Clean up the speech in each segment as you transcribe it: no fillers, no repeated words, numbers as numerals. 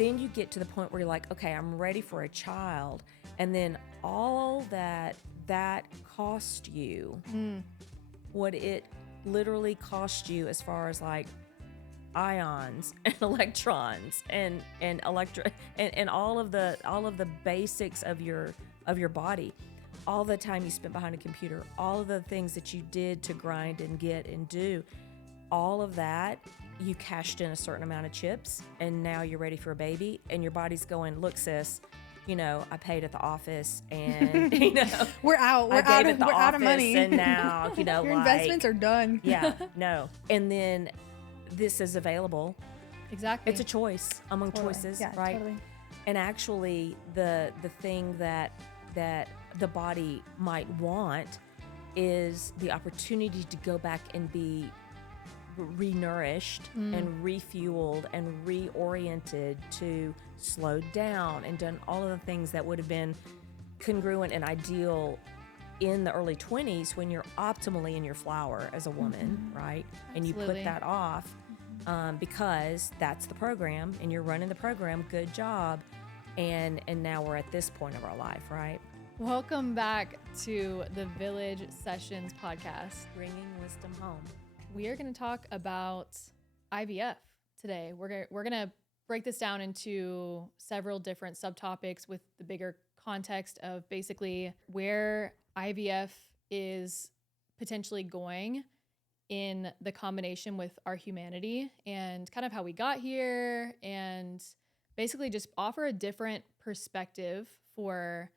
then you get to the point where you're like, okay, I'm ready for a child. And then all that cost you, what it literally cost you as far as like ions and electrons and all of the basics of your body, all the time you spent behind a computer, all of the things that you did to grind and get and do, all of that, you cashed in a certain amount of chips, and now you're ready for a baby, and your body's going, look, sis, I paid at the office, and we're out of money, and now your investments are done. Yeah, no, and then this is available. Exactly, it's a choice among choices, yeah, right? Totally. And actually, the thing that the body might want is the opportunity to go back and be renourished and refueled and reoriented to slow down and done all of the things that would have been congruent and ideal in the early 20s when you're optimally in your flower as a woman, right? And you put that off because that's the program and you're running the program. Good job. And now we're at this point of our life, right? Welcome back to the Village Sessions podcast, Bringing wisdom home. We are going to talk about IVF today. We're going to break this down into several different subtopics with the bigger context of basically where IVF is potentially going in the combination with our humanity and kind of how we got here, and basically just offer a different perspective for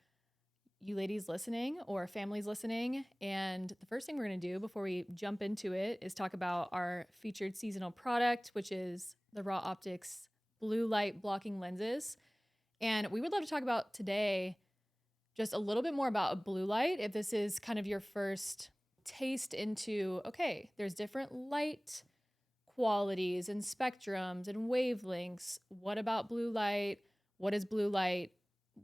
you ladies listening or families listening. And the first thing we're going to do before we jump into it is talk about our featured seasonal product, which is the Raw Optics blue light blocking lenses. And we would love to talk about today just a little bit more about blue light. If this is kind of your first taste into, okay, there's different light qualities and spectrums and wavelengths. What about blue light? What is blue light?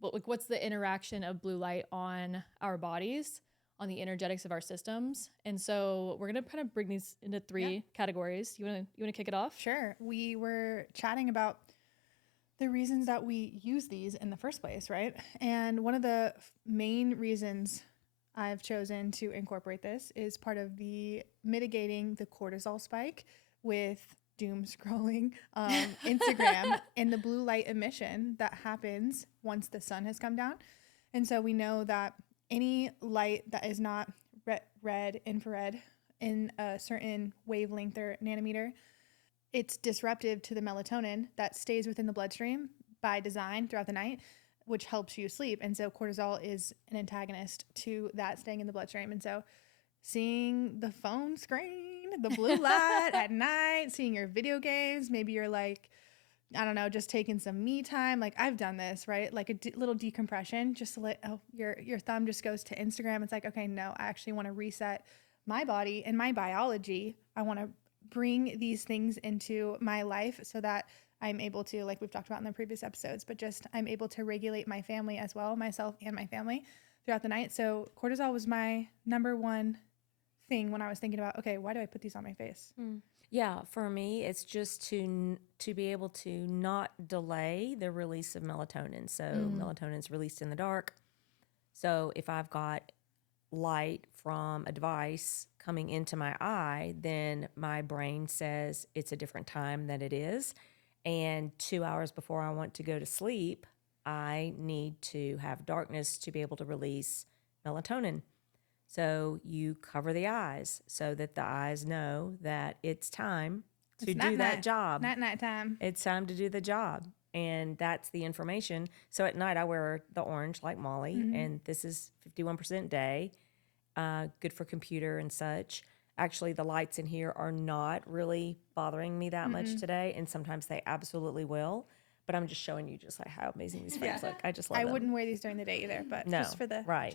What's the interaction of blue light on our bodies, on the energetics of our systems? And so we're going to kind of bring these into three categories. You want to kick it off? Sure. We were chatting about the reasons that we use these in the first place, right? And one of the main reasons I've chosen to incorporate this is part of the mitigating the cortisol spike with doom scrolling Instagram and the blue light emission that happens once the sun has come down. And so we know that any light that is not red, infrared in a certain wavelength or nanometer, it's disruptive to the melatonin that stays within the bloodstream by design throughout the night, which helps you sleep. And so cortisol is an antagonist to that staying in the bloodstream. And so seeing the phone screen, the blue light at night, seeing your video games, maybe you're like, I don't know, just taking some me time. Like I've done this, right? Like a little decompression, just to let your thumb just goes to Instagram. It's like, okay, no, I actually want to reset my body and my biology. I want to bring these things into my life so that I'm able to, like we've talked about in the previous episodes, but just I'm able to regulate my family as well, myself and my family throughout the night. So cortisol was my number one thing when I was thinking about, okay, why do I put these on my face? Yeah, for me, it's just to be able to not delay the release of melatonin. So melatonin is released in the dark. So if I've got light from a device coming into my eye, then my brain says it's a different time than it is. And 2 hours before I want to go to sleep, I need to have darkness to be able to release melatonin. So you cover the eyes so that the eyes know that it's time to do that job. Night time. It's time to do the job. And that's the information. So at night I wear the orange like Molly, and this is 51% day, good for computer and such. Actually, the lights in here are not really bothering me that much today, and sometimes they absolutely will. But I'm just showing you just like how amazing these frames look. I just love them. I wouldn't wear these during the day either, but just for the pod.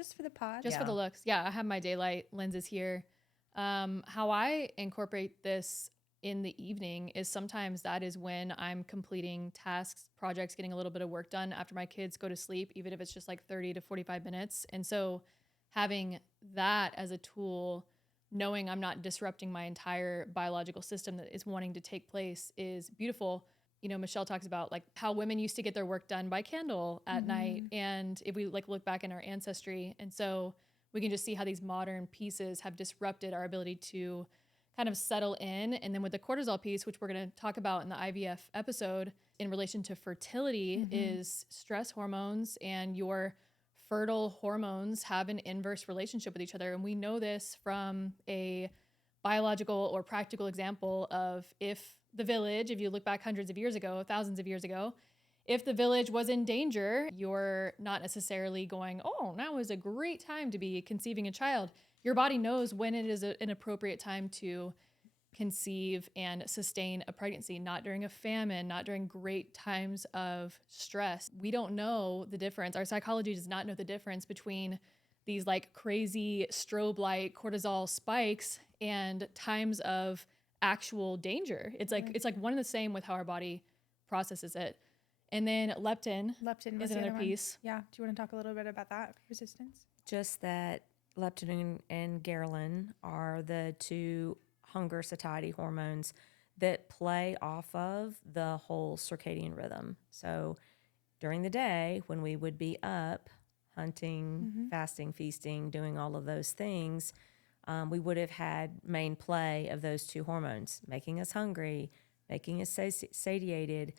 Just for the looks. Yeah, I have my daylight lenses here. How I incorporate this in the evening is sometimes that is when I'm completing tasks, projects, getting a little bit of work done after my kids go to sleep, even if it's just like 30 to 45 minutes. And so having that as a tool, knowing I'm not disrupting my entire biological system that is wanting to take place, is beautiful. Michelle talks about like how women used to get their work done by candle at night. And if we like look back in our ancestry, and so we can just see how these modern pieces have disrupted our ability to kind of settle in. And then with the cortisol piece, which we're going to talk about in the IVF episode in relation to fertility, is stress hormones and your fertile hormones have an inverse relationship with each other. And we know this from a biological or practical example of if the village, if you look back hundreds of years ago, thousands of years ago, if the village was in danger, you're not necessarily going, oh, now is a great time to be conceiving a child. Your body knows when it is an appropriate time to conceive and sustain a pregnancy, not during a famine, not during great times of stress. We don't know the difference. Our psychology does not know the difference between these like crazy strobe light cortisol spikes and times of actual danger. It's like one and the same with how our body processes it. And then leptin is another piece. Yeah. Do you want to talk a little bit about that resistance? Just that leptin and ghrelin are the two hunger satiety hormones that play off of the whole circadian rhythm. So during the day, when we would be up hunting, fasting, feasting, doing all of those things, we would have had main play of those two hormones, making us hungry, making us satiated.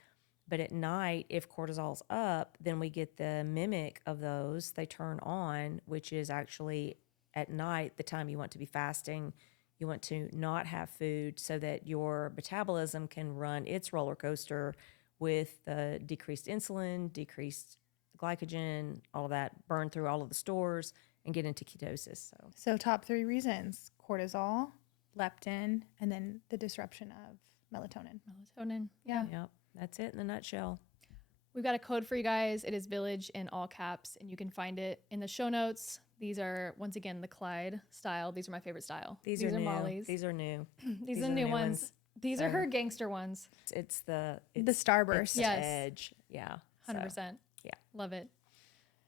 But at night, if cortisol's up, then we get the mimic of those. They turn on, which is actually at night the time you want to be fasting. You want to not have food so that your metabolism can run its roller coaster with the decreased insulin, decreased glycogen, all of that, burn through all of the stores and get into ketosis. So top 3 reasons: cortisol, leptin, and then the disruption of melatonin. Yeah. Yep, that's it in a nutshell. We've got a code for you guys. It is Village in all caps, and you can find it in the show notes. These are, once again, the Clyde style. These are my favorite style. These are new. Molly's. These are new. These are the new ones. These are her gangster ones. It's the Starburst. It's the edge. Yeah. 100%. Yeah. Love it.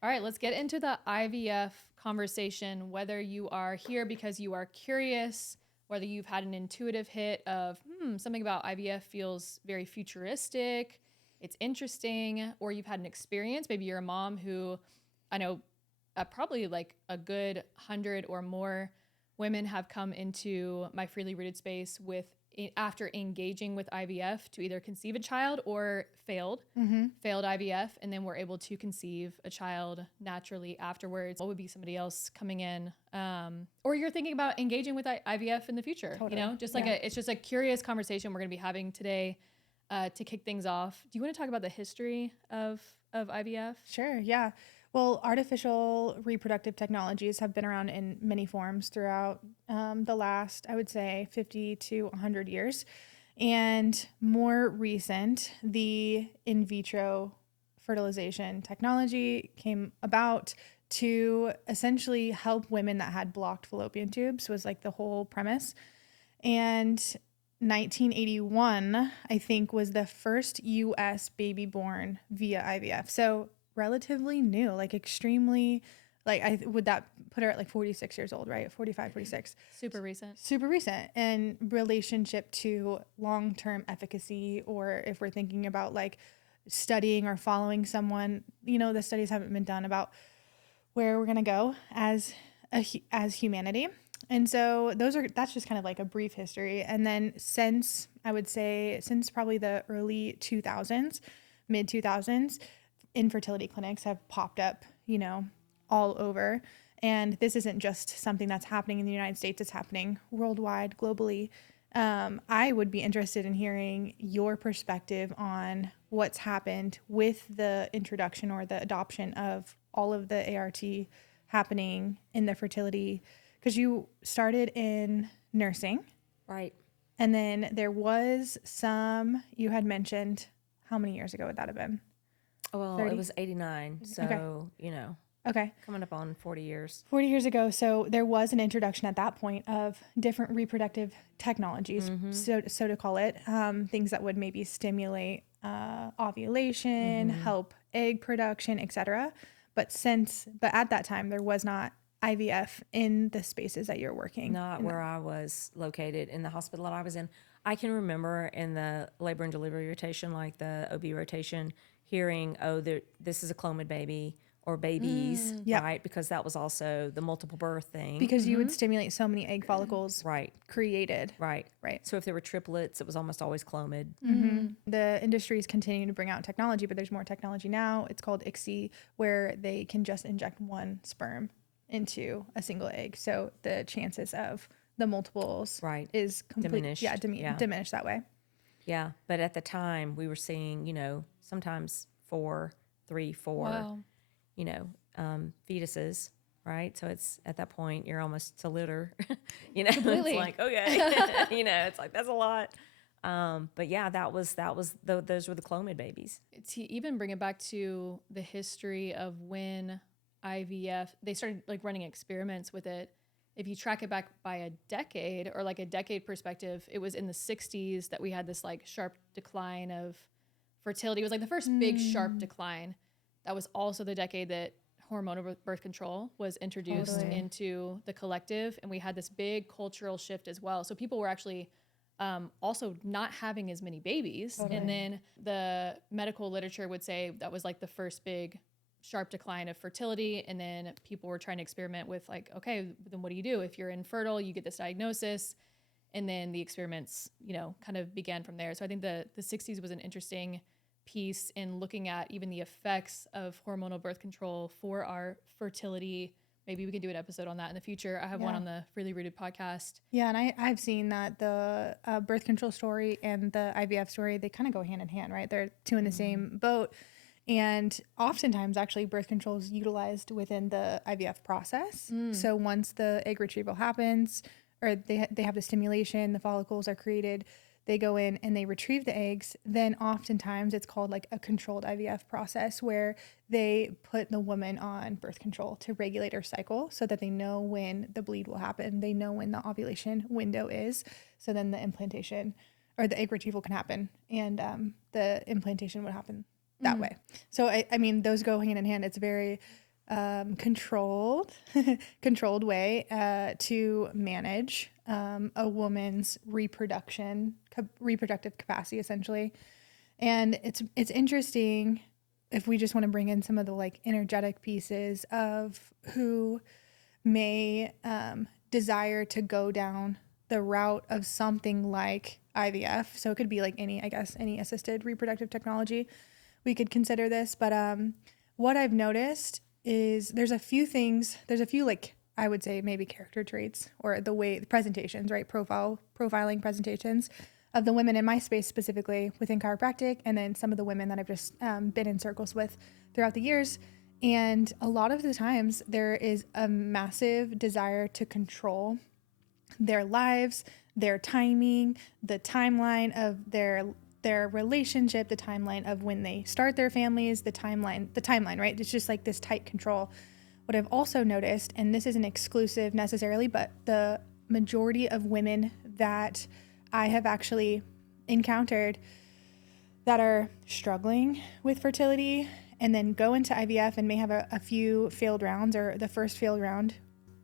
All right, let's get into the IVF conversation. Whether you are here because you are curious, whether you've had an intuitive hit of, something about IVF feels very futuristic, it's interesting, or you've had an experience. Maybe you're a mom who, I know probably like a good 100 or more women have come into my Freely Rooted space after engaging with IVF to either conceive a child or failed IVF, and then were able to conceive a child naturally afterwards. What would be somebody else coming in? Or you're thinking about engaging with IVF in the future, Totally. Just like it's just a curious conversation we're going to be having today to kick things off. Do you want to talk about the history of IVF? Sure, yeah. Well, artificial reproductive technologies have been around in many forms throughout the last, I would say, 50 to 100 years. And more recent, the in vitro fertilization technology came about to essentially help women that had blocked fallopian tubes, was like the whole premise. And 1981, I think, was the first U.S. baby born via IVF. So relatively new, like extremely, like would that put her at like 46 years old, right? 45, 46. Super recent. Super recent in relationship to long-term efficacy, or if we're thinking about like studying or following someone, the studies haven't been done about where we're going to go as humanity. And so that's just kind of like a brief history. And then since probably the early 2000s, mid 2000s, infertility clinics have popped up, all over. And this isn't just something that's happening in the United States, it's happening worldwide, globally. I would be interested in hearing your perspective on what's happened with the introduction or the adoption of all of the ART happening in the fertility, because you started in nursing. Right. And then there was you had mentioned, how many years ago would that have been? Well, 30? it was 89. So, Okay. Okay. Coming up on 40 years. 40 years ago. So there was an introduction at that point of different reproductive technologies, so to call it, things that would maybe stimulate ovulation, help egg production, etc. But at that time, there was not IVF in the spaces that you're working. Not where I was located in the hospital that I was in. I can remember in the labor and delivery rotation, like the OB rotation, hearing, oh, this is a clomid baby or babies, Yep. right? Because that was also the multiple birth thing. Because you would stimulate so many egg follicles Right, created. right. Right. So if there were triplets, it was almost always clomid. The industry is continuing to bring out technology, but there's more technology now. It's called ICSI, where they can just inject one sperm into a single egg. So the chances of the multiples Right. is Diminished. Yeah. diminished that way. Yeah, but at the time we were seeing, sometimes 4, 3, 4, Wow. fetuses, right? So it's at that point you're almost to litter, Completely. It's like, okay, it's like, that's a lot. But yeah, those were the clomid babies. To even bring it back to the history of when IVF, they started like running experiments with it. If you track it back by a decade or like a decade perspective, it was in the 60s that we had this like sharp decline of fertility. It was like the first big sharp decline. That was also the decade that hormonal birth control was introduced Totally. into the collective. And we had this big cultural shift as well. So people were actually also not having as many babies. Totally. And then the medical literature would say that was like the first big sharp decline of fertility. And then people were trying to experiment with like, okay, then what do you do? If you're infertile, you get this diagnosis. And then the experiments, kind of began from there. So I think the 60s was an interesting piece in looking at even the effects of hormonal birth control for our fertility. Maybe we can do an episode on that in the future. I have one on the Freely Rooted podcast. Yeah, and I've seen that the birth control story and the IVF story, they kind of go hand in hand, right? They're two in the same boat. And oftentimes, actually, birth control is utilized within the IVF process. So once the egg retrieval happens, or they have the stimulation, the follicles are created, they go in and they retrieve the eggs, then oftentimes it's called like a controlled IVF process where they put the woman on birth control to regulate her cycle so that they know when the bleed will happen. They know when the ovulation window is. So then the implantation or the egg retrieval can happen and the implantation would happen that way. So, I mean, those go hand in hand. It's very controlled way to manage a woman's reproductive capacity, essentially. And it's interesting if we just want to bring in some of the like energetic pieces of who may desire to go down the route of something like IVF. So it could be like any assisted reproductive technology. We could consider this, but what I've noticed is there's a few like I would say maybe character traits or the presentations, right? Profiling presentations of the women in my space specifically within chiropractic, and then some of the women that I've just been in circles with throughout the years. And a lot of the times there is a massive desire to control their lives, their timing, the timeline of their relationship, the timeline of when they start their families, the timeline, right? It's just like this tight control. What I've also noticed, and this isn't exclusive necessarily, but the majority of women that I have actually encountered that are struggling with fertility and then go into IVF and may have a few failed rounds or the first failed round,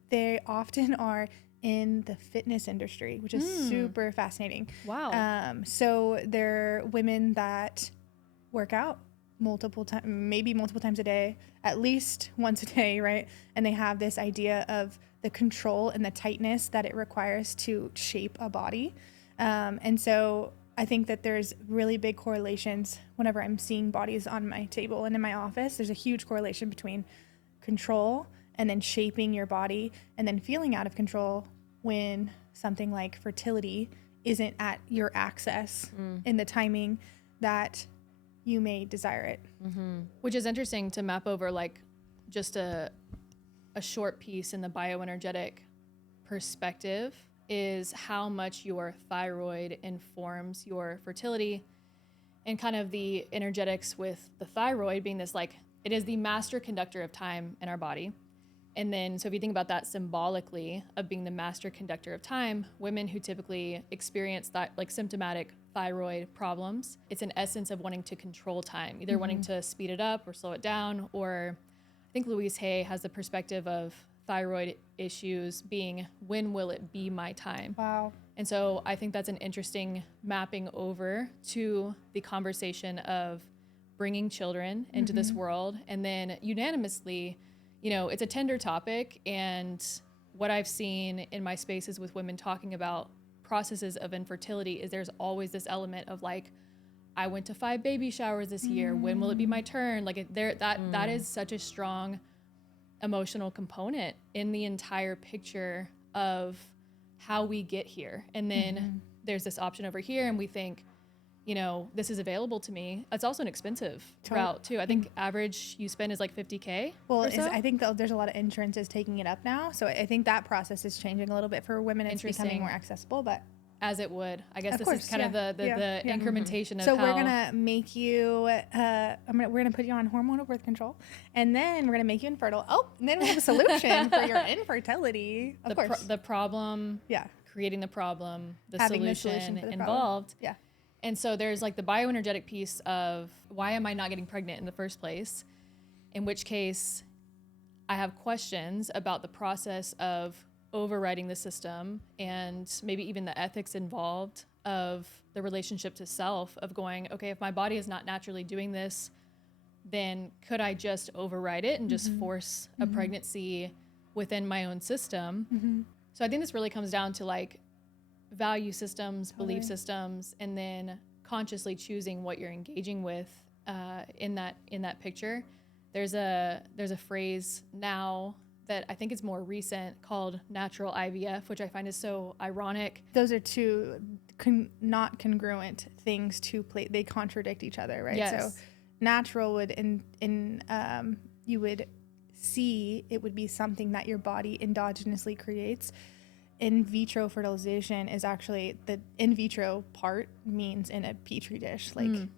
they often are in the fitness industry, which is super fascinating. Wow. So they're women that work out maybe multiple times a day, at least once a day, right? And they have this idea of the control and the tightness that it requires to shape a body. And so I think that there's really big correlations whenever I'm seeing bodies on my table and in my office. There's a huge correlation between control and then shaping your body and then feeling out of control when something like fertility isn't at your access in the timing that you may desire it. Which is interesting to map over like just a short piece in the bioenergetic perspective is how much your thyroid informs your fertility and kind of the energetics with the thyroid being this like it is the master conductor of time in our body. And then, so if you think about that symbolically of being the master conductor of time, women who typically experience that like symptomatic thyroid problems, it's an essence of wanting to control time, either wanting to speed it up or slow it down. Or I think Louise Hay has the perspective of thyroid issues being, when will it be my time? Wow. And so I think that's an interesting mapping over to the conversation of bringing children into this world. And then unanimously, you know, it's a tender topic. And what I've seen in my spaces with women talking about processes of infertility is there's always this element of like, I went to 5 baby showers this year. When will it be my turn? Like that is such a strong emotional component in the entire picture of how we get here. And then there's this option over here, and we think, you know, this is available to me. It's also an expensive route too. I think average you spend is like $50K. Well, I think there's a lot of insurances taking it up now. So I think that process is changing a little bit for women. It's becoming more accessible, but as it would. I guess this course, is kind of the incrementation of so how... we're gonna make you we're gonna put you on hormonal birth control, and then we're gonna make you infertile. Oh, and then we have a solution for your infertility. Of course. The problem, creating the problem, the solution involved. Yeah. And so there's like the bioenergetic piece of why am I not getting pregnant in the first place? In which case I have questions about the process of overriding the system and maybe even the ethics involved of the relationship to self, of going, okay, if my body is not naturally doing this, then could I just override it and just force a pregnancy within my own system? So I think this really comes down to like value systems, belief systems, and then consciously choosing what you're engaging with in that picture. There's a phrase now that I think is more recent called natural IVF, which I find is so ironic. Those are two not congruent things to play. They contradict each other, right? Yes. So natural would you would see it would be something that your body endogenously creates. In vitro fertilization is actually the in vitro part means in a petri dish, like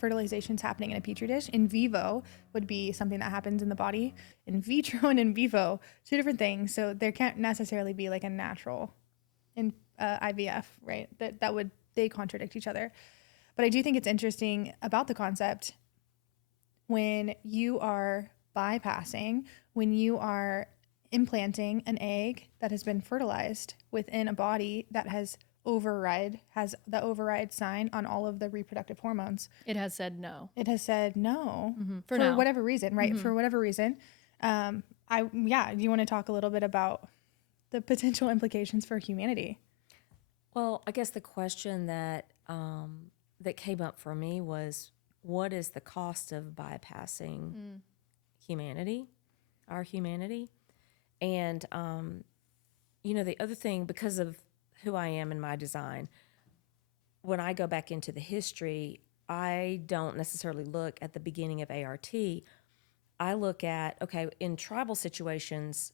fertilization is happening in a petri dish. In vivo would be something that happens in the body. In vitro and in vivo, two different things. So there can't necessarily be like a natural in IVF, right? They contradict each other. But I do think it's interesting about the concept when you are bypassing, when you are implanting an egg that has been fertilized within a body that has the override sign on all of the reproductive hormones. It has said no. It has said no for whatever reason, right? For whatever reason. Do you want to talk a little bit about the potential implications for humanity? Well, I guess the question that came up for me was, what is the cost of bypassing humanity, our humanity? And, the other thing, because of who I am in my design, when I go back into the history, I don't necessarily look at the beginning of ART. I look at, okay, in tribal situations,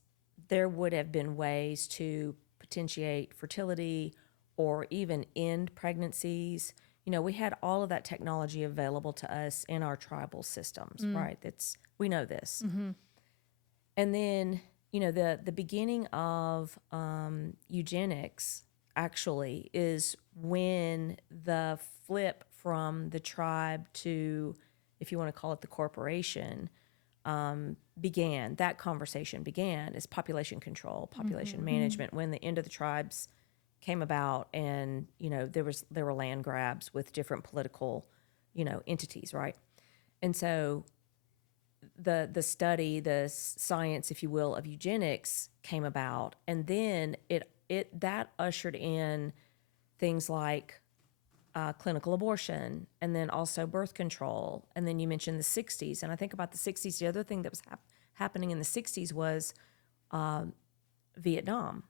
there would have been ways to potentiate fertility or even end pregnancies. We had all of that technology available to us in our tribal systems, right? We know this. And then, the beginning of eugenics actually is when the flip from the tribe to, if you want to call it the corporation, began. That conversation began as population control, population management, when the end of the tribes came about, and there were land grabs with different political entities, right? And so the study, the science, if you will, of eugenics came about, and then that ushered in things like clinical abortion, and then also birth control, and then you mentioned the 60s, and I think about the 60s. The other thing that was happening in the 60s was Vietnam,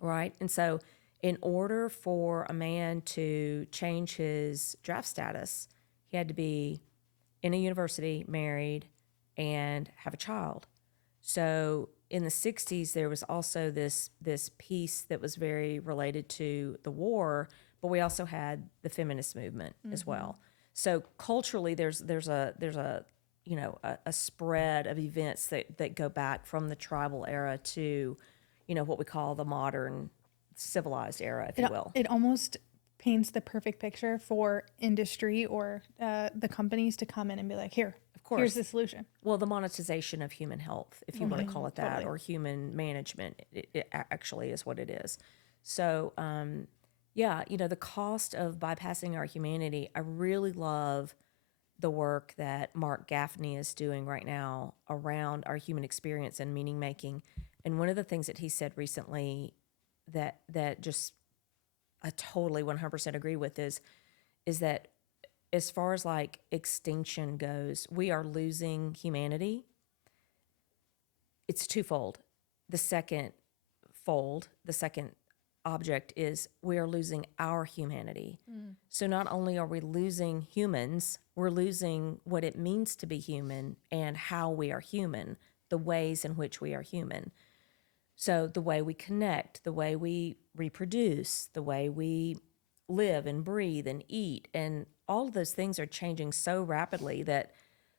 right? And so in order for a man to change his draft status, he had to be in a university, married, and have a child. So in the 60s, there was also this piece that was very related to the war, but we also had the feminist movement as well. So culturally, there's a spread of events that go back from the tribal era to, what we call the modern civilized era, if you will. It almost paints the perfect picture for industry or the companies to come in and be like, here's the solution. Well, the monetization of human health, if you want to call it that, or human management, it actually is what it is. So, yeah, the cost of bypassing our humanity, I really love the work that Mark Gaffney is doing right now around our human experience and meaning making. And one of the things that he said recently that just I totally 100% agree with is that as far as like extinction goes, we are losing humanity. It's twofold. The second object is we are losing our humanity. So not only are we losing humans, we're losing what it means to be human and how we are human, the ways in which we are human. So the way we connect, the way we reproduce, the way we live and breathe and eat, and all of those things are changing so rapidly that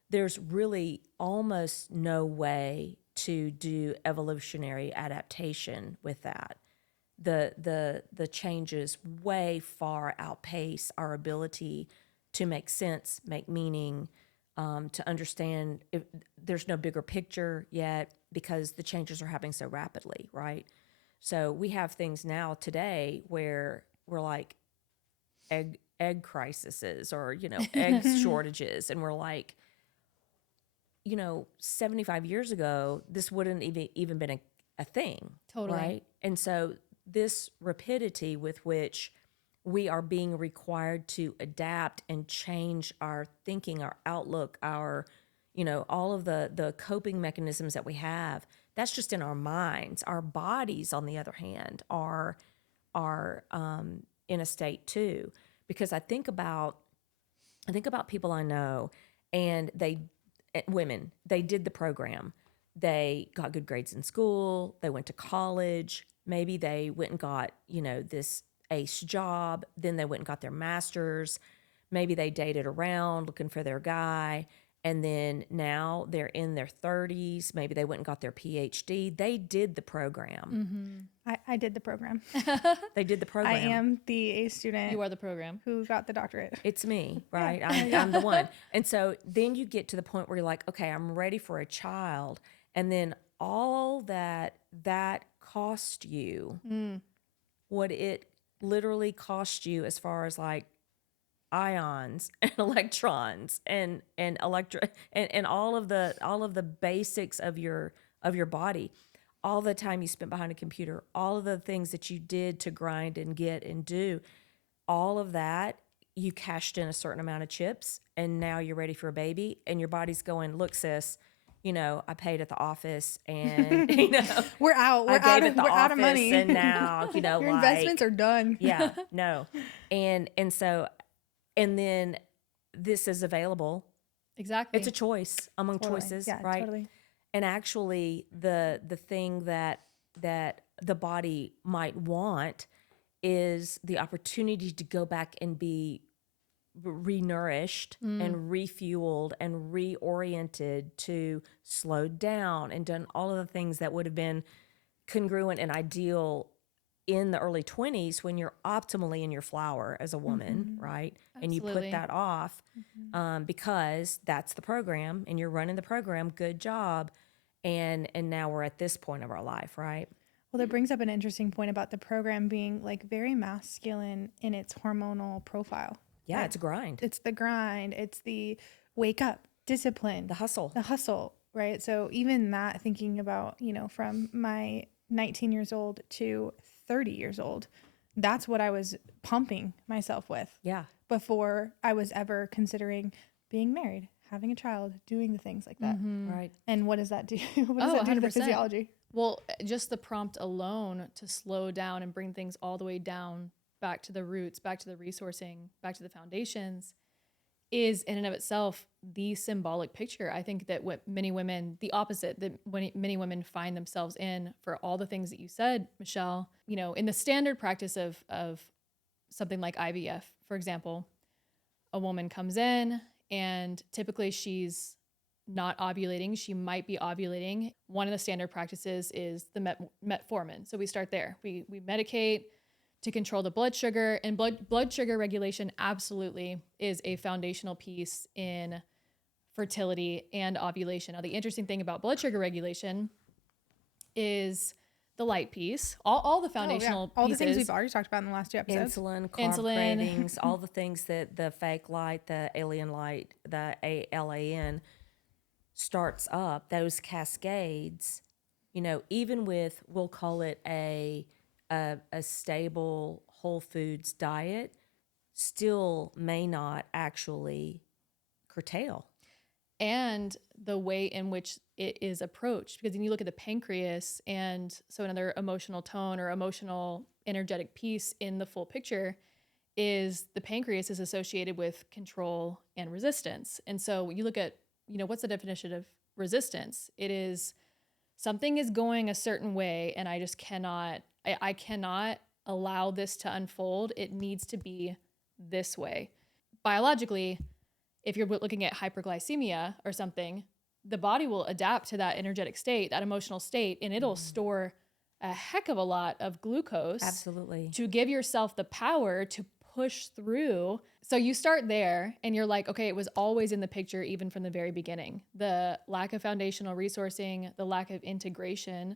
there's really almost no way to do evolutionary adaptation with that. The changes way far outpace our ability to make sense, make meaning, to understand. If there's no bigger picture yet because the changes are happening so rapidly, right? So we have things now today where we're like egg crises or egg shortages, and we're like, 75 years ago, this wouldn't even been a thing. Totally. Right? And so this rapidity with which we are being required to adapt and change our thinking, our outlook, our, all of the coping mechanisms that we have, that's just in our minds. Our bodies, on the other hand, are in a state too. Because I think about people I know, and women, they did the program. They got good grades in school. They went to college. Maybe they went and got, this ace job. Then they went and got their master's. Maybe they dated around looking for their guy. And then now they're in their 30s. Maybe they went and got their PhD. They did the program. I did the program. They did the program. I am the A student. You are the program. Who got the doctorate. It's me, right? I'm the one. And so then you get to the point where you're like, okay, I'm ready for a child. And then all that cost you, what it literally cost you as far as like ions and electrons and all of the basics of your body, all the time you spent behind a computer, all of the things that you did to grind and get and do, all of that, you cashed in a certain amount of chips, and now you're ready for a baby, and your body's going, look, sis, I paid at the office, and we're out of money, and now your investments are done. Yeah, no, and so, and then this is available. Exactly. It's a choice among choices, yeah, right? Totally. And actually, the thing that the body might want is the opportunity to go back and be renourished and refueled and reoriented to slow down and done all of the things that would have been congruent and ideal in the early 20s when you're optimally in your flower as a woman, right? Absolutely. And you put that off because that's the program and you're running the program. Good job. And now we're at this point of our life, right? Well, that brings up an interesting point about the program being like very masculine in its hormonal profile. Yeah, right? it's a grind. It's the grind. It's the wake up, discipline, The hustle, right? So even that, thinking about, from my 19 years old to 30 years old, that's what I was pumping myself with. Yeah. Before I was ever considering being married, having a child, doing the things like that. Right. And what does that do? What does that do to the 100%. physiology? Well, just the prompt alone to slow down and bring things all the way down, back to the roots, back to the resourcing, back to the foundations, is in and of itself the symbolic picture. I think that what many women, the opposite, that when many women find themselves in for all the things that you said, Michelle, in the standard practice of something like IVF, for example, a woman comes in and typically she's not ovulating. She might be ovulating. One of the standard practices is the metformin. So we start there. We medicate to control the blood sugar, and blood sugar regulation absolutely is a foundational piece in fertility and ovulation. Now, the interesting thing about blood sugar regulation is the light piece, all the foundational All pieces. the things we've already talked about in the last 2 episodes. Insulin, carb cravings, all the things that the fake light, the alien light, the ALAN starts up, those cascades, you know, even with, we'll call it a stable whole foods diet, still may not actually curtail. And the way in which it is approached, because when you look at the pancreas, and so another emotional tone or emotional energetic piece in the full picture is the pancreas is associated with control and resistance. And so when you look at, you know, what's the definition of resistance? It is something is going a certain way and I just cannot, I cannot allow this to unfold. It needs to be this way. Biologically, if you're looking at hyperglycemia or something, the body will adapt to that energetic state, that emotional state, and it'll store a heck of a lot of glucose. Absolutely. To give yourself the power to push through. So you start there and you're like, okay, it was always in the picture, even from the very beginning. The lack of foundational resourcing, the lack of integration,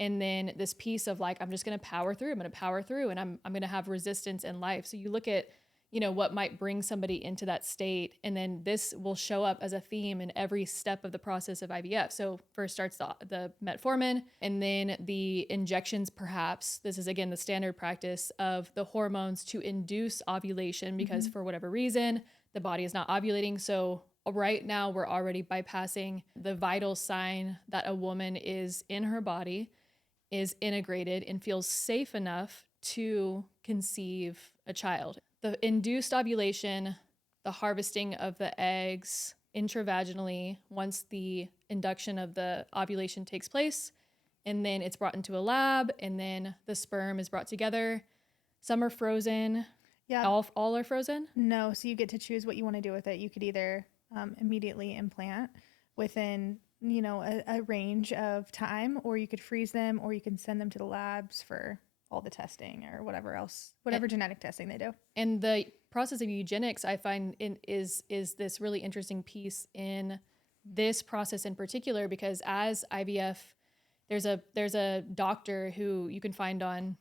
and then this piece of like, I'm just going to power through. I'm going to power through and I'm going to have resistance in life. So you look at, you know, what might bring somebody into that state. And then this will show up as a theme in every step of the process of IVF. So first starts the metformin and then the injections, perhaps. This is, again, the standard practice of the hormones to induce ovulation because for whatever reason, the body is not ovulating. So right now we're already bypassing the vital sign that a woman is in her body, is integrated and feels safe enough to conceive a child. The induced ovulation, the harvesting of the eggs intravaginally once the induction of the ovulation takes place, and then it's brought into a lab, and then the sperm is brought together. Some are frozen. Yeah. All are frozen? No, so you get to choose what you want to do with it. You could either immediately implant within, you know, a range of time, or you could freeze them, or you can send them to the labs for all the testing or whatever else, whatever genetic testing they do. And the process of eugenics, I find, is this really interesting piece in this process in particular, because as IVF, there's a doctor who you can find on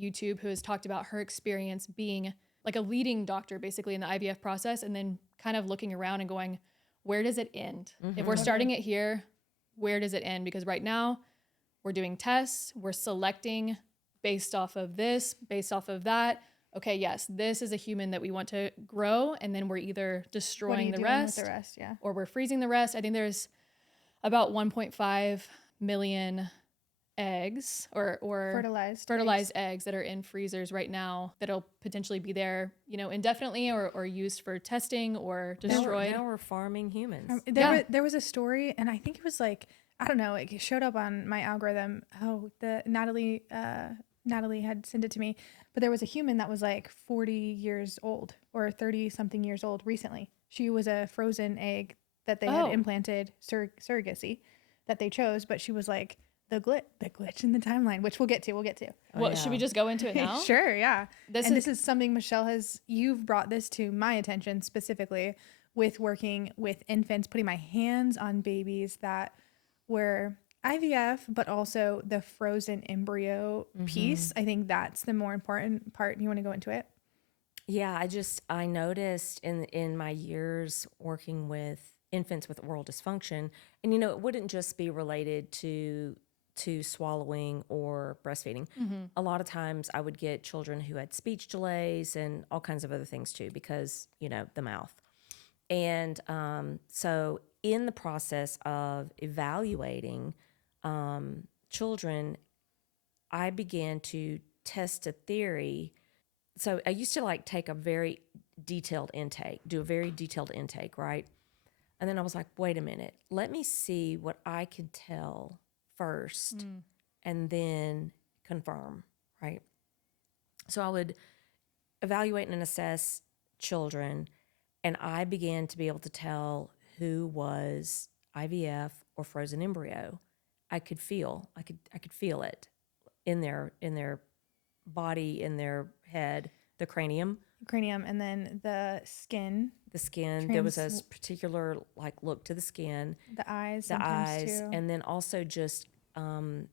YouTube who has talked about her experience being like a leading doctor basically in the IVF process, and then kind of looking around and going, where does it end? If we're starting it here, where does it end? Because right now we're doing tests, we're selecting based off of this, based off of that. Okay, yes, this is a human that we want to grow, and then we're either destroying the rest, yeah, or we're freezing the rest. I think there's about 1.5 million eggs or fertilized eggs that are in freezers right now that'll potentially be there, you know, indefinitely or used for testing or destroyed. Now we're farming humans. There was a story, and I think it was like, I don't know, it showed up on my algorithm. Oh, Natalie had sent it to me, but there was a human that was like 40 years old or 30 something years old recently. She was a frozen egg that they had implanted surrogacy that they chose, but she was like the glitch in the timeline, which we'll get to. Should we just go into it now? Sure. Yeah. This is something Michelle you've brought this to my attention specifically with working with infants, putting my hands on babies that were IVF, but also the frozen embryo piece. I think that's the more important part. You want to go into it? Yeah, I noticed in my years working with infants with oral dysfunction, and you know, it wouldn't just be related to swallowing or breastfeeding. A lot of times I would get children who had speech delays and all kinds of other things too, because, you know, the mouth. And so in the process of evaluating children, I began to test a theory. So I used to like take a very detailed intake, do a very detailed intake, right? And then I was like, wait a minute, let me see what I can tell first and then confirm, right? So I would evaluate and assess children, and I began to be able to tell who was IVF or frozen embryo. I could feel it in their body, in their head, the cranium, and then the skin. There was a particular like look to the skin, the eyes, and then also just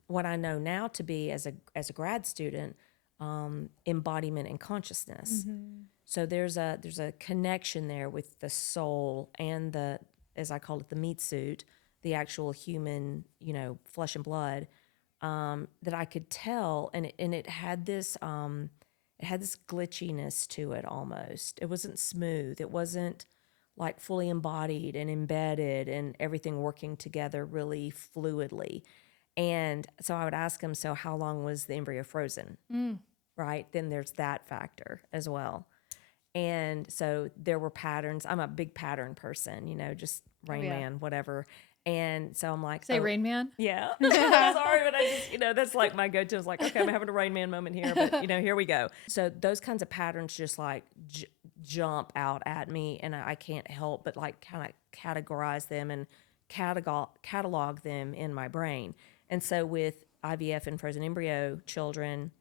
what I know now to be as a grad student, embodiment and consciousness. So there's a connection there with the soul and the, as I call it, the meat suit, the actual human, flesh and blood, that I could tell, and it had this glitchiness to it almost. It wasn't smooth. It wasn't like fully embodied and embedded and everything working together really fluidly. And so I would ask him, so how long was the embryo frozen? Right? Then there's that factor as well. And so there were patterns. I'm a big pattern person, just Rain Man, whatever. And so I'm like, Say Rain Man? Yeah. Sorry, but I just, that's like my go-to. It's like, okay, I'm having a Rain Man moment here, but, here we go. So those kinds of patterns just like jump out at me, and I can't help but like kind of categorize them and catalog them in my brain. And so with IVF and frozen embryo children,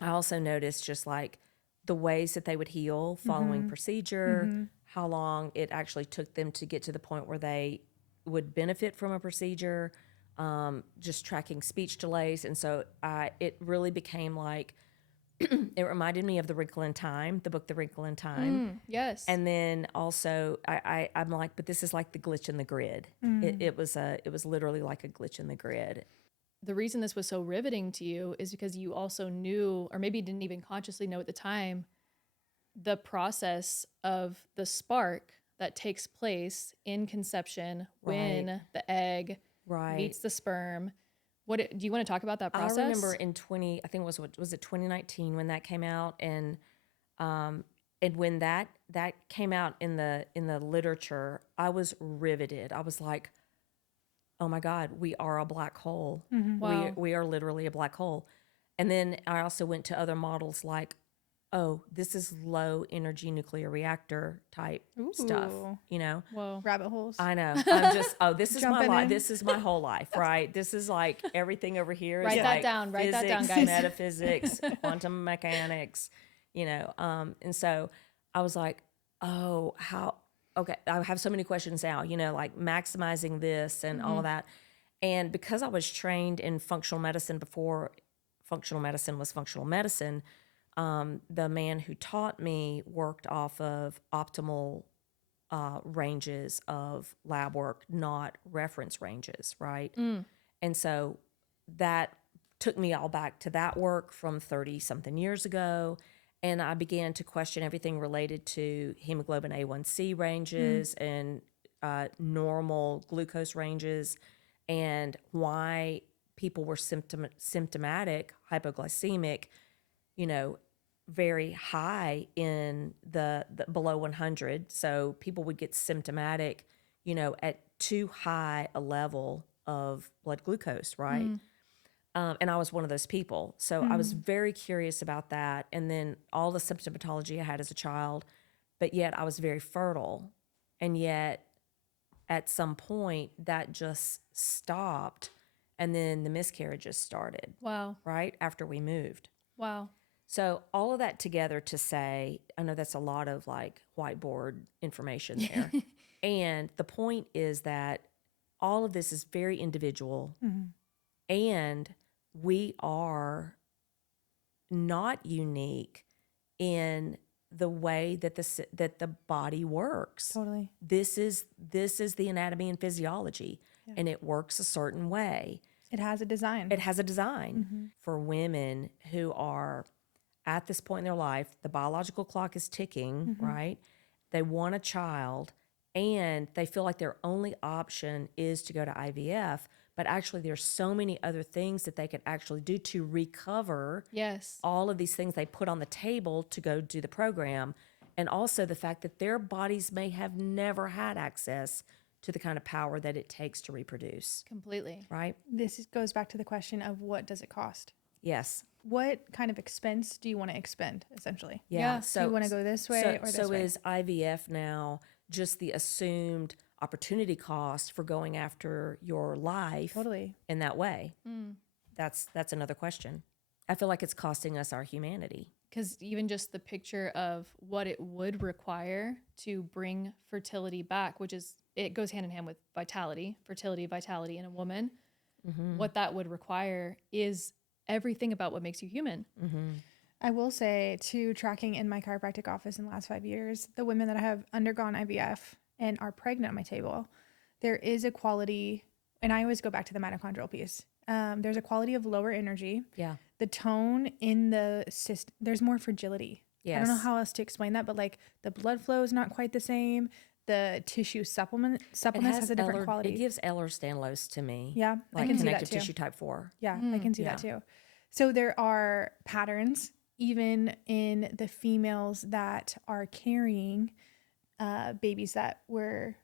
I also noticed just like the ways that they would heal following procedure, how long it actually took them to get to the point where they would benefit from a procedure, just tracking speech delays. And so it really became like, it reminded me of The Wrinkle in Time, the book The Wrinkle in Time. Yes. And then also I'm like, but this is like the glitch in the grid. It was literally like a glitch in the grid. The reason this was so riveting to you is because you also knew, or maybe didn't even consciously know at the time, the process of the spark that takes place in conception when the egg meets the sperm. Do you want to talk about that process? I remember in I think was it 2019 when that came out, and when that came out in the literature, I was riveted. I was like, oh my God, we are a black hole. Wow. We are literally a black hole. And then I also went to other models like, oh, this is low energy nuclear reactor type stuff, Whoa. Rabbit holes. I know. I'm just, this is my Jumping life. in. This is my whole life, right? This is like everything over here. Write is that like down. Write that down, physics, guys. Metaphysics, quantum mechanics, and so I was like, oh, okay, I have so many questions now, like maximizing this and all of that. And because I was trained in functional medicine before functional medicine was functional medicine, the man who taught me worked off of optimal ranges of lab work, not reference ranges, right? And so that took me all back to that work from 30-something years ago. And I began to question everything related to hemoglobin A1C ranges and normal glucose ranges, and why people were symptomatic, hypoglycemic, very high in the below 100. So people would get symptomatic, at too high a level of blood glucose, right? And I was one of those people. So I was very curious about that. And then all the symptomatology I had as a child, but yet I was very fertile. And yet at some point that just stopped. And then the miscarriages started. Wow. Right? After we moved. Wow. So all of that together to say, I know that's a lot of like whiteboard information there. And the point is that all of this is very individual. And we are not unique in the way that the body works. Totally. This is the anatomy and physiology, and it works a certain way. It has a design. It has a design for women who are at this point in their life. The biological clock is ticking, right? They want a child, and they feel like their only option is to go to IVF. But actually, there's so many other things that they could actually do to recover all of these things they put on the table to go do the program. And also the fact that their bodies may have never had access to the kind of power that it takes to reproduce. Completely. Right? This goes back to the question of what does it cost? Yes. What kind of expense do you want to expend, essentially? Yeah. So do you want to go this way or this way? So is IVF now just the assumed opportunity cost for going after your life in that way? That's another question. I feel like it's costing us our humanity. Because even just the picture of what it would require to bring fertility back, which is, it goes hand in hand with vitality, fertility, vitality in a woman. what that would require is everything about what makes you human. I will say, to tracking in my chiropractic office in the last 5 years, the women that have undergone IVF and are pregnant at my table, there is a quality, and I always go back to the mitochondrial piece. There's a quality of lower energy. Yeah. The tone in the system, there's more fragility. Yes. I don't know how else to explain that, but like the blood flow is not quite the same. The tissue supplements has a different quality. It gives Ehlers-Danlos to me. Yeah, Like I can see that connective too. tissue type 4. Yeah, I can see that too. So there are patterns even in the females that are carrying babies that were,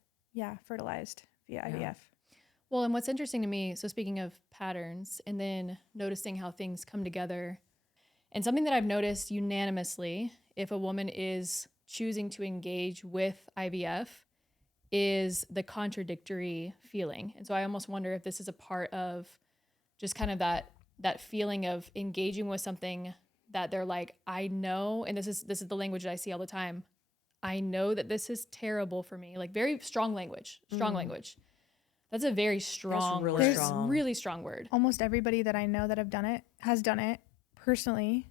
fertilized via IVF. Well, and what's interesting to me, so speaking of patterns and then noticing how things come together, and something that I've noticed unanimously, if a woman is choosing to engage with IVF, is the contradictory feeling. And so I almost wonder if this is a part of just kind of that feeling of engaging with something that they're like, I know, and this is the language that I see all the time. I know that this is terrible for me. Like very strong language. That's a very strong, really strong word. Almost everybody that I know that has done it personally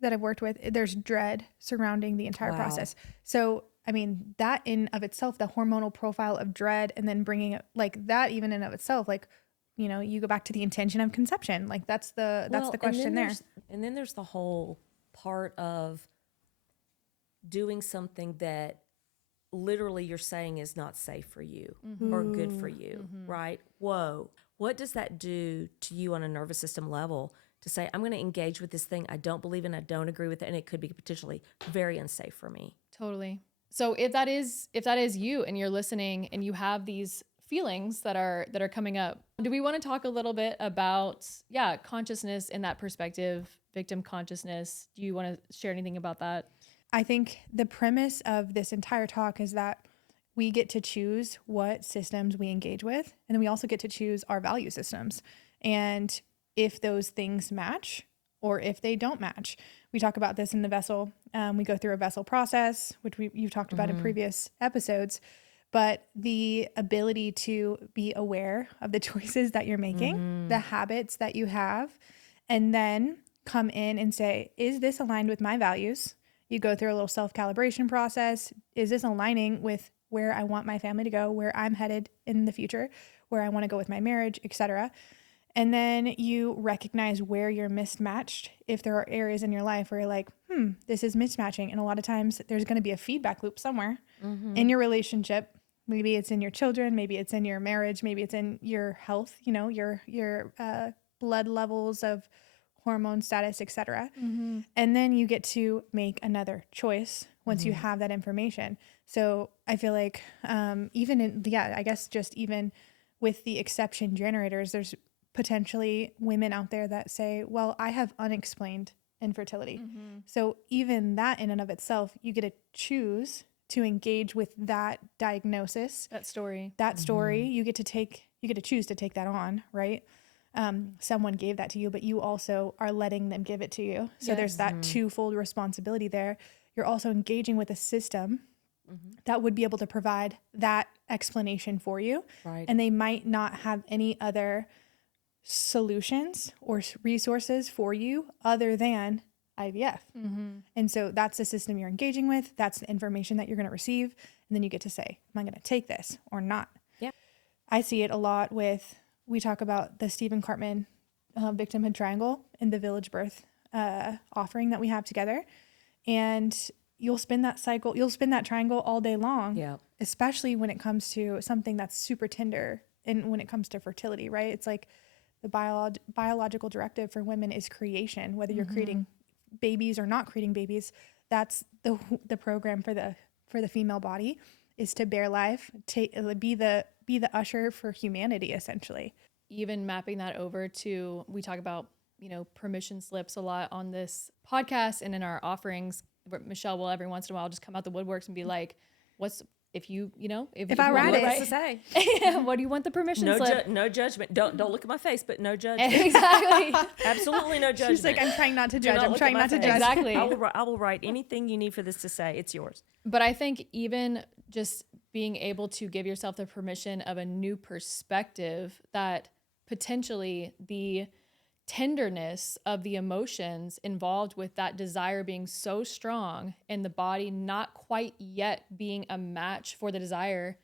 that I've worked with. There's dread surrounding the entire process. So, I mean, that in of itself, the hormonal profile of dread, and then bringing it like that, even in of itself, like, you know, you go back to the intention of conception. Like that's the question there. And then there's the whole part of doing something that literally you're saying is not safe for you or good for you, right? Whoa. What does that do to you on a nervous system level to say, I'm going to engage with this thing I don't believe in, I don't agree with it, and it could be potentially very unsafe for me? Totally. So if that is you and you're listening and you have these feelings that are coming up, do we want to talk a little bit about consciousness in that perspective, victim consciousness? Do you want to share anything about that? I think the premise of this entire talk is that we get to choose what systems we engage with, and then we also get to choose our value systems. And if those things match or if they don't match, we talk about this in the vessel. We go through a vessel process, which you've talked about in previous episodes. But the ability to be aware of the choices that you're making, the habits that you have, and then come in and say, is this aligned with my values? You go through a little self-calibration process. Is this aligning with where I want my family to go, where I'm headed in the future, where I want to go with my marriage, etc.? And then you recognize where you're mismatched. If there are areas in your life where you're like, this is mismatching. And a lot of times there's going to be a feedback loop somewhere in your relationship. Maybe it's in your children, maybe it's in your marriage, maybe it's in your health, you know, your blood levels of hormone status, etc. And then you get to make another choice once you have that information. So I feel like even with the exception generators, there's potentially women out there that say, well, I have unexplained infertility. So even that in and of itself, you get to choose to engage with that diagnosis, that story, you get to choose to take that on, right? Someone gave that to you, but you also are letting them give it to you. So there's that twofold responsibility there. You're also engaging with a system that would be able to provide that explanation for you. Right. And they might not have any other solutions or resources for you other than IVF. And so that's the system you're engaging with. That's the information that you're going to receive. And then you get to say, am I going to take this or not? Yeah. I see it a lot we talk about the Stephen Cartman victimhood triangle in the Village Birth offering that we have together. And you'll spin that triangle all day long, especially when it comes to something that's super tender. And when it comes to fertility, right? It's like the biological directive for women is creation, whether you're creating babies or not creating babies. That's the program for the female body, is to bear life, be the usher for humanity, essentially. Even mapping that over to, we talk about, permission slips a lot on this podcast and in our offerings. Michelle will every once in a while just come out the woodworks and be like, if I write it, right? To say. What do you want the permission slip? No judgment. Don't look at my face, but no judgment. Exactly. Absolutely no judgment. She's like, I'm trying not to judge. I'm trying not to judge. Exactly. I will write anything you need for this to say. It's yours. But I think even just being able to give yourself the permission of a new perspective that potentially the tenderness of the emotions involved with that desire being so strong and the body not quite yet being a match for the desire.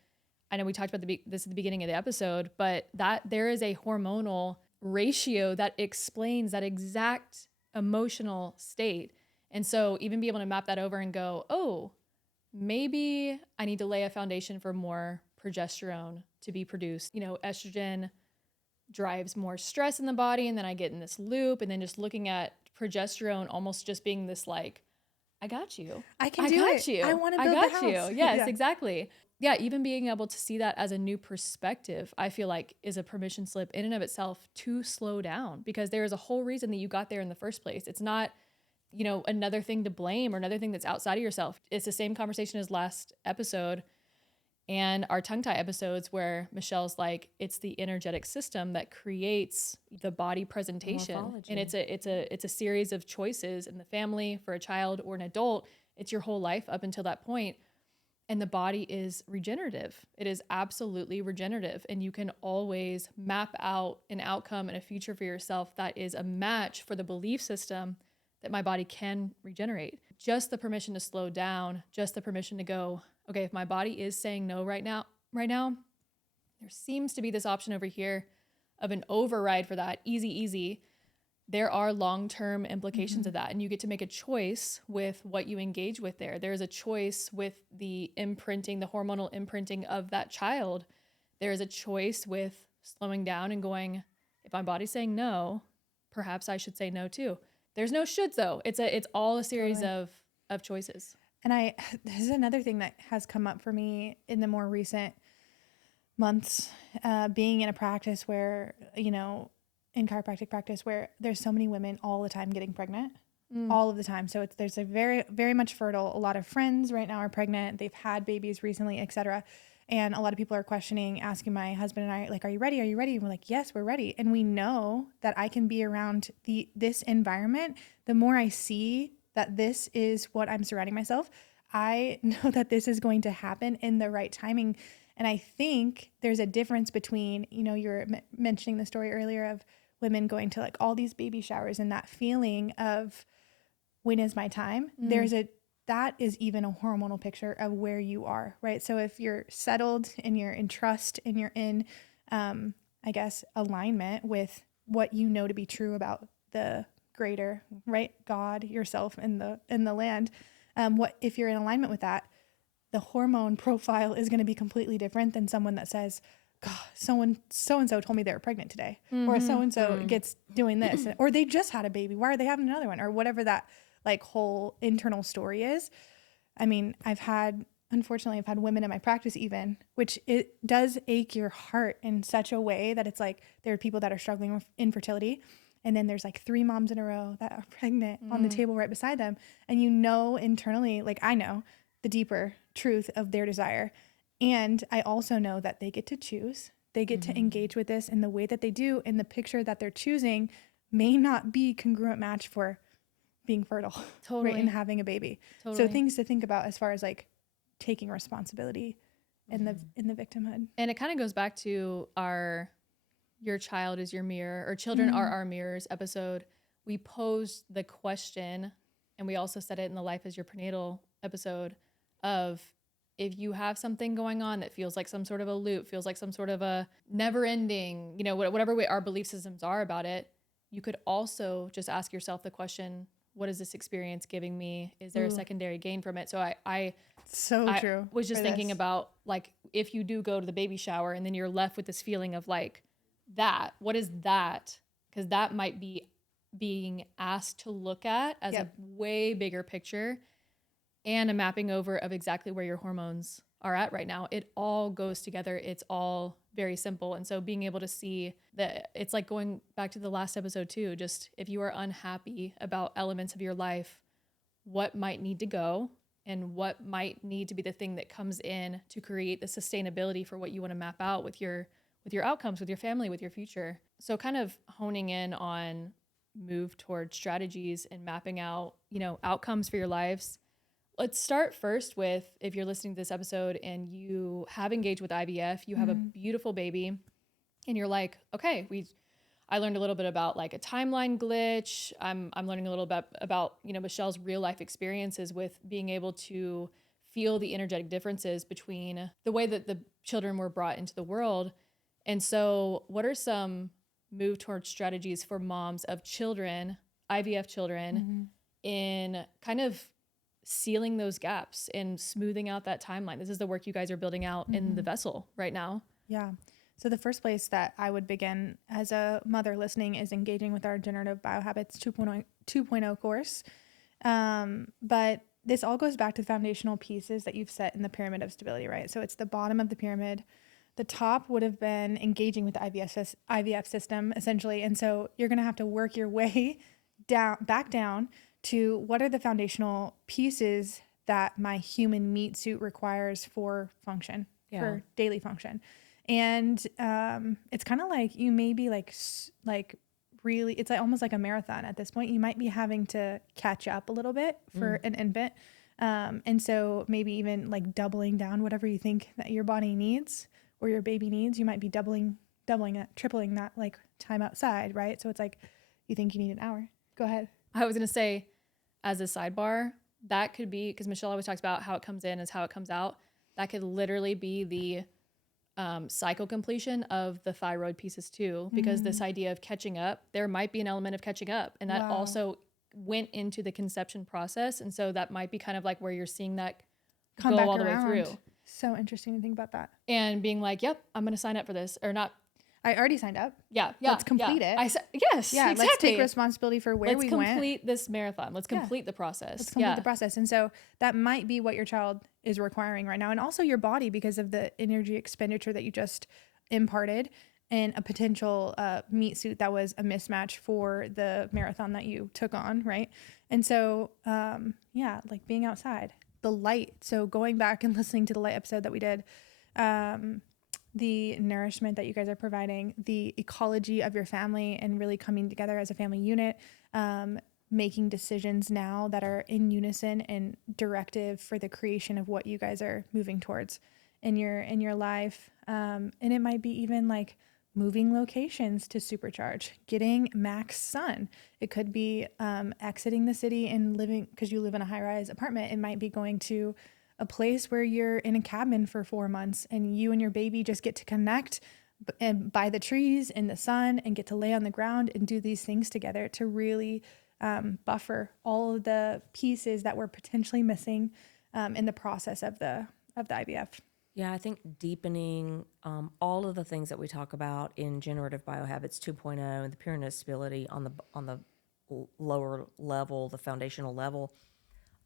I know we talked about this at the beginning of the episode, but that there is a hormonal ratio that explains that exact emotional state. And so even be able to map that over and go, oh, maybe I need to lay a foundation for more progesterone to be produced. Estrogen drives more stress in the body, and then I get in this loop, and then just looking at progesterone almost just being this like, I got you. I can do it. You. I want to build the house. You. Yes, exactly. Yeah, even being able to see that as a new perspective, I feel like is a permission slip in and of itself to slow down, because there is a whole reason that you got there in the first place. It's not, another thing to blame or another thing that's outside of yourself. It's the same conversation as last episode and our tongue tie episodes, where Michelle's like, it's the energetic system that creates the body presentation. Morphology. And it's a series of choices in the family for a child or an adult. It's your whole life up until that point. And the body is regenerative. It is absolutely regenerative. And you can always map out an outcome and a future for yourself that is a match for the belief system that my body can regenerate. Just the permission to slow down, just the permission to go, okay, if my body is saying no right now, there seems to be this option over here of an override for that, easy. There are long-term implications of that. And you get to make a choice with what you engage with there. There's a choice with the imprinting, the hormonal imprinting of that child. There is a choice with slowing down and going, if my body's saying no, perhaps I should say no too. There's no shoulds though. It's all a series of choices. And this is another thing that has come up for me in the more recent months, being in a practice where, in chiropractic practice, where there's so many women all the time getting pregnant, all of the time. So there's a very, very much fertile. A lot of friends right now are pregnant. They've had babies recently, etc. And a lot of people are asking my husband and I, like, are you ready? Are you ready? And we're like, yes, we're ready. And we know that I can be around this environment. The more I see that this is what I'm surrounding myself, I know that this is going to happen in the right timing. And I think there's a difference between, you were mentioning the story earlier of women going to like all these baby showers and that feeling of when is my time? That is even a hormonal picture of where you are, right? So if you're settled and you're in trust and you're in, alignment with what you know to be true about the greater, right? God, yourself, and the land. If you're in alignment with that, the hormone profile is going to be completely different than someone that says, God, so-and-so told me they were pregnant today, or so-and-so gets doing this, or they just had a baby. Why are they having another one? Or whatever that like whole internal story is. I mean, unfortunately, I've had women in my practice even, which it does ache your heart in such a way that it's like, there are people that are struggling with infertility. And then there's like 3 moms in a row that are pregnant on the table right beside them. And internally, like I know the deeper truth of their desire. And I also know that they get to choose. They get to engage with this in the way that they do. And the picture that they're choosing may not be congruent match for being fertile, right, and having a baby. So things to think about as far as like taking responsibility in the victimhood. And it kind of goes back to your child is your mirror, or children are our mirrors episode. We posed the question, and we also said it in the Life as Your Prenatal episode, of if you have something going on that feels like some sort of a loop, feels like some sort of a never ending, whatever way our belief systems are about it, you could also just ask yourself the question, what is this experience giving me? Is there a secondary gain from it? So I was just thinking about, like, if you do go to the baby shower and then you're left with this feeling of like, what is that? Because that might be being asked to look at as a way bigger picture and a mapping over of exactly where your hormones are at right now. It all goes together. It's all very simple. And so being able to see that, it's like going back to the last episode too, just if you are unhappy about elements of your life, what might need to go and what might need to be the thing that comes in to create the sustainability for what you want to map out with your outcomes, with your family, with your future. So kind of honing in on move towards strategies and mapping out, outcomes for your lives. Let's start first with, if you're listening to this episode and you have engaged with IVF, you have a beautiful baby, and you're like, okay, I learned a little bit about like a timeline glitch. I'm learning a little bit about, you know, Michelle's real life experiences with being able to feel the energetic differences between the way that the children were brought into the world. And so what are some move towards strategies for moms of children, IVF children, in kind of sealing those gaps and smoothing out that timeline? This is the work you guys are building out in the vessel right now. Yeah. So the first place that I would begin as a mother listening is engaging with our Generative Biohabits 2.0 course. But this all goes back to the foundational pieces that you've set in the pyramid of stability, right? So it's the bottom of the pyramid. The top would have been engaging with the IVF system, essentially. And so you're going to have to work your way back down to what are the foundational pieces that my human meat suit requires for function, for daily function. And it's kind of like you may be like really, it's like almost like a marathon at this point. You might be having to catch up a little bit for an infant. And so maybe even like doubling down whatever you think that your body needs or your baby needs. You might be doubling that, tripling that like time outside, right? So it's like you think you need an hour. Go ahead. I was going to say, as a sidebar, that could be, because Michelle always talks about how it comes in is how it comes out. That could literally be the cycle completion of the thyroid pieces too, because this idea of catching up, there might be an element of catching up, and that also went into the conception process. And so that might be kind of like where you're seeing that Come go back all the around. way through. So interesting to think about that. And being like, yep, I'm going to sign up for this, or not. I already signed up. Yeah. Let's complete it. Yes. Yeah. Exactly. Let's take responsibility for where we went. Let's complete this marathon. Let's complete the process. Let's complete the process. And so that might be what your child is requiring right now. And also your body, because of the energy expenditure that you just imparted and a potential meat suit that was a mismatch for the marathon that you took on. Right. And so, like being outside, the light. So going back and listening to the light episode that we did, the nourishment that you guys are providing, the ecology of your family, and really coming together as a family unit, making decisions now that are in unison and directive for the creation of what you guys are moving towards in your life. And it might be even like moving locations to supercharge, getting max sun. It could be exiting the city and living, because you live in a high-rise apartment. It might be going to a place where you're in a cabin for 4 months and you and your baby just get to connect and by the trees in the sun and get to lay on the ground and do these things together to really buffer all of the pieces that were potentially missing in the process of the IVF. Yeah, I think deepening all of the things that we talk about in Generative Biohabits 2.0 and the pyramid of stability on the lower level, the foundational level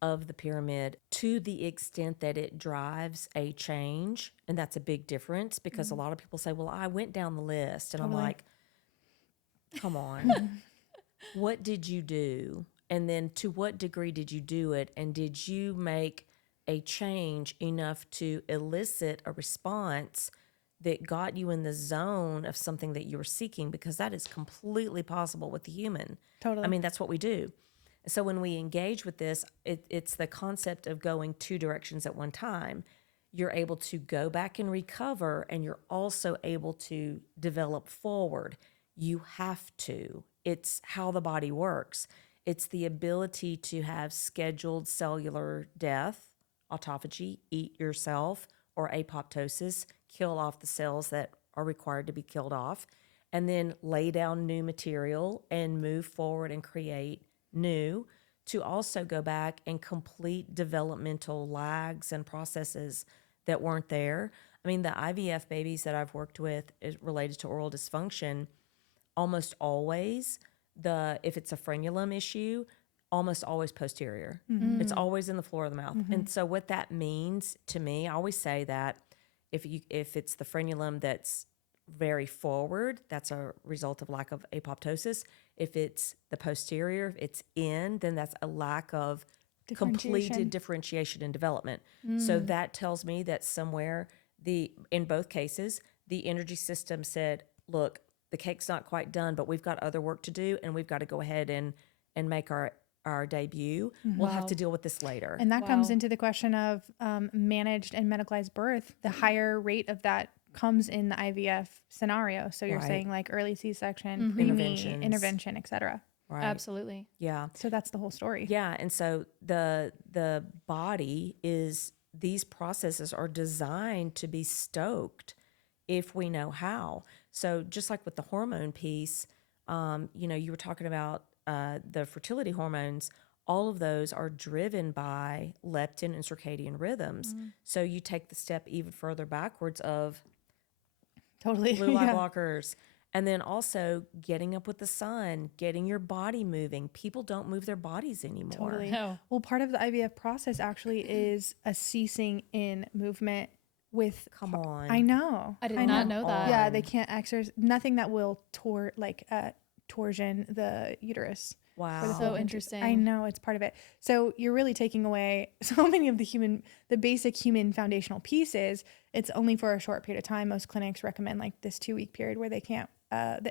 of the pyramid, to the extent that it drives a change. And that's a big difference, because a lot of people say, well, I went down the list, and I'm like, come on, what did you do? And then to what degree did you do it? And did you make a change enough to elicit a response that got you in the zone of something that you were seeking? Because that is completely possible with the human. Totally. I mean, that's what we do. So when we engage with this, it's the concept of going two directions at one time. You're able to go back and recover, and you're also able to develop forward. You have to. It's how the body works. It's the ability to have scheduled cellular death, autophagy, eat yourself, or apoptosis, kill off the cells that are required to be killed off, and then lay down new material and move forward and create new, to also go back and complete developmental lags and processes that weren't there. I mean, the IVF babies that I've worked with is related to oral dysfunction. Almost always, if it's a frenulum issue, almost always posterior. It's always in the floor of the mouth. And so what that means to me, I always say that if it's the frenulum that's very forward, that's a result of lack of apoptosis. If it's the posterior, if it's in, then that's a lack of completed differentiation and development. So that tells me that somewhere in both cases, the energy system said, look, the cake's not quite done, but we've got other work to do, and we've got to go ahead and make our debut. We'll have to deal with this later. And that comes into the question of managed and medicalized birth. The higher rate of that comes in the IVF scenario. So you're Right. saying like early C-section, preemie, Interventions. intervention, etc. Right. Absolutely. Yeah. So that's the whole story. Yeah. And so the body is, these processes are designed to be stoked if we know how. So just like with the hormone piece, you know, you were talking about the fertility hormones. All of those are driven by leptin and circadian rhythms. So you take the step even further backwards of Totally. blue light Yeah. blockers. And then also getting up with the sun, getting your body moving. People don't move their bodies anymore. Totally. No. Well, part of the IVF process actually is a ceasing in movement with. Come on. I know. I did I not know that. Yeah, they can't exercise nothing that will torsion the uterus. Wow. for the So whole interesting. I know, it's part of it. So you're really taking away so many of the basic human foundational pieces. It's only for a short period of time. Most clinics recommend like this 2-week period where they can't,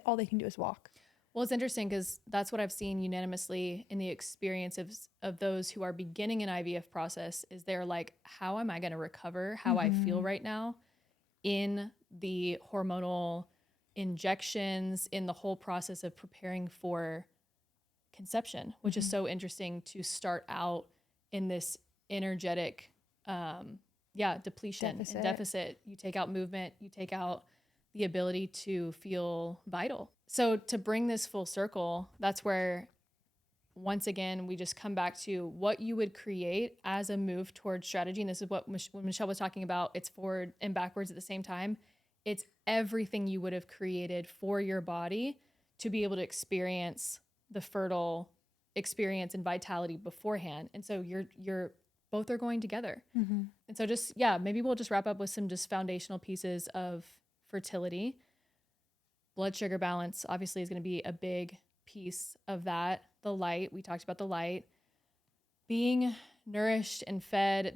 all they can do is walk. Well, it's interesting because that's what I've seen unanimously in the experience of those who are beginning an IVF process is they're like, how am I going to recover how I feel right now in the hormonal injections, in the whole process of preparing for conception, which is so interesting to start out in this energetic, depletion and deficit. You take out movement, you take out the ability to feel vital. So to bring this full circle, that's where, once again, we just come back to what you would create as a move towards strategy. And this is what Michelle was talking about. It's forward and backwards at the same time. It's everything you would have created for your body to be able to experience the fertile experience and vitality beforehand. And so you're both are going together. And so maybe we'll just wrap up with some just foundational pieces of fertility. Blood sugar balance obviously is going to be a big piece of that. The light, we talked about the light. Being nourished and fed,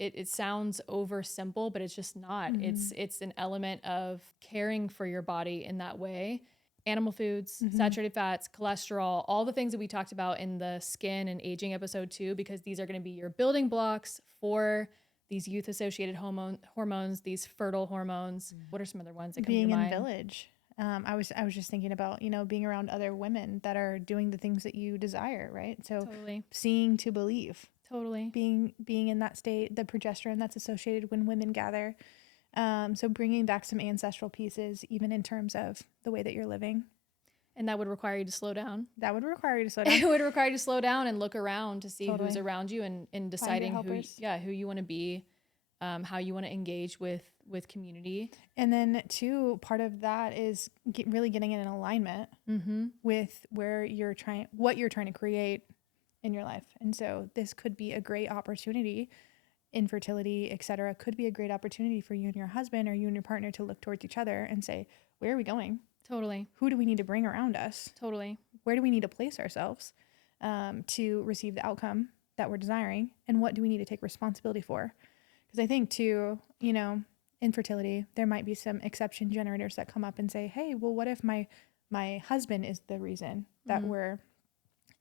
it sounds over simple, but it's just not. It's an element of caring for your body in that way. Animal foods, saturated fats, cholesterol, all the things that we talked about in the skin and aging episode 2, because these are going to be your building blocks for these youth-associated hormones, these fertile hormones. What are some other ones that come to Being your in mind? village. I was just thinking about, being around other women that are doing the things that you desire, right? So Totally. seeing to believe, Totally. being in that state, the progesterone that's associated when women gather. So bringing back some ancestral pieces, even in terms of the way that you're living. And that would require you to slow down. That would require you to slow down. It would require you to slow down and look around to see who's Totally. around you and deciding helpers. who you want to be, how you want to engage with community. And then too, part of that is really getting in alignment with what you're trying to create in your life. And so this could be a great opportunity. Infertility, et cetera, could be a great opportunity for you and your husband or you and your partner to look towards each other and say, where are we going? Totally. Who do we need to bring around us? Totally. Where do we need to place ourselves to receive the outcome that we're desiring? And what do we need to take responsibility for? Because I think too, infertility, there might be some exception generators that come up and say, hey, well, what if my husband is the reason that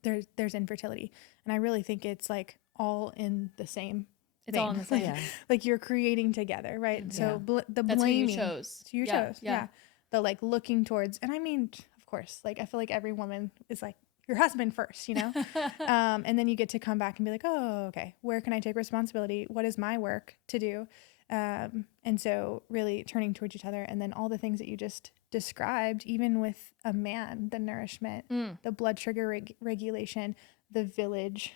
there's infertility? And I really think it's like all in the same. It's all in the same. Yeah. Like you're creating together, right? So the That's blaming. who you chose. You chose. Yeah. The like looking towards, and I mean, of course, like I feel like every woman is like your husband first, and then you get to come back and be like, oh, okay, where can I take responsibility? What is my work to do? And so really turning towards each other, and then all the things that you just described, even with a man, the nourishment, the blood sugar regulation, the village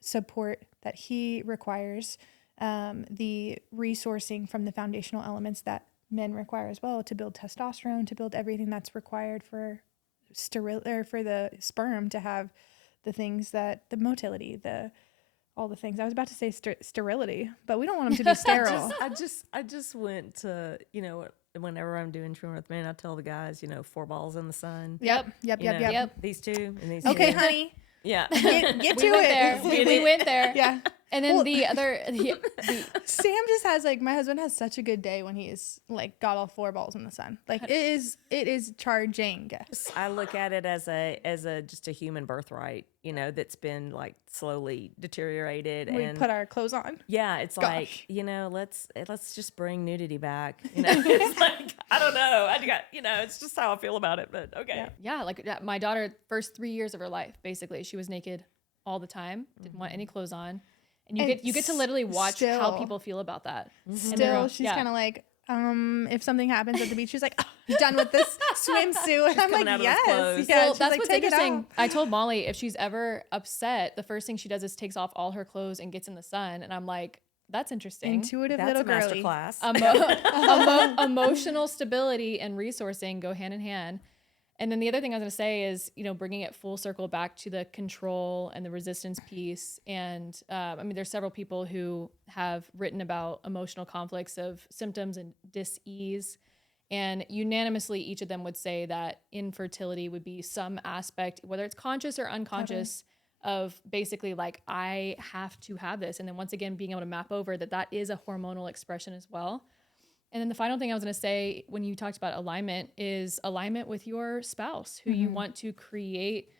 support that he requires, the resourcing from the foundational elements that men require as well to build testosterone, to build everything that's required for for the sperm to have the things that the motility, all the things. I was about to say sterility, but we don't want them to be sterile. I just went to, whenever I'm doing Trim with Men, I tell the guys, 4 balls in the sun. Yep. These 2 and these Okay, 2. honey. Yeah. Get to We went it. there. We went there. Yeah. And then the Sam just has like, my husband has such a good day when he's like got all 4 balls in the sun. Like it is charging. I look at it as a just a human birthright, you know, that's been like slowly deteriorated. We and put our clothes on. yeah, it's Gosh. like, you know, let's just bring nudity back. You know, it's like, I don't know. I got, you know, it's just how I feel about it, but okay. yeah, like my daughter, first 3 years of her life, basically, she was naked all the time, didn't want any clothes on. And you get to literally watch how people feel about that. Still, she's kind of like, if something happens at the beach, she's like, I'm done with this swimsuit. And I'm like, yes. Yeah, so that's like, what's interesting. I told Molly, if she's ever upset, the first thing she does is takes off all her clothes and gets in the sun. And I'm like, that's interesting. Intuitive That's little a master girly. class. Emotional stability and resourcing go hand in hand. And then the other thing I was going to say is, you know, bringing it full circle back to the control and the resistance piece. And I mean, there's several people who have written about emotional conflicts of symptoms and dis-ease. And unanimously, each of them would say that infertility would be some aspect, whether it's conscious or unconscious, of basically like, I have to have this. And then once again, being able to map over that is a hormonal expression as well. And then the final thing I was going to say when you talked about alignment is alignment with your spouse who you want to create